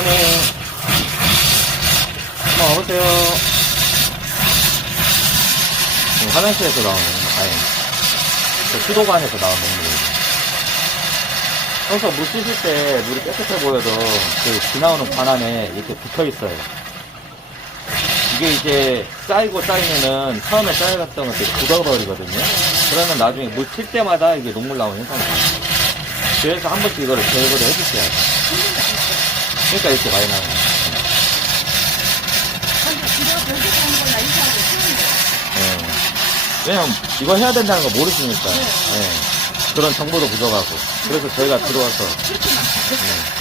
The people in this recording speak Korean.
어머니 한번 와보세요. 화장실에서 나오는 아니 그 수도관에서 나오는 물이 평소 물 씻을 때 물이 깨끗해 보여도 그 지나오는 관 안에 이렇게 붙어 있어요. 이게 이제 쌓이고 쌓이면은 처음에 쌓여갔던 것들이 굳어버리거든요. 그러면 나중에 물 칠 때마다 이게 녹물 나오는 현상이에요. 그래서 한 번씩 이거를 제거를 해주셔야 돼요. 그러니까 이렇게 많이 거예요. 예. 왜냐면 이거 해야 된다는 거 모르시니까. 예. 그런 정보도 부족하고. 그래서 저희가 들어와서. 예.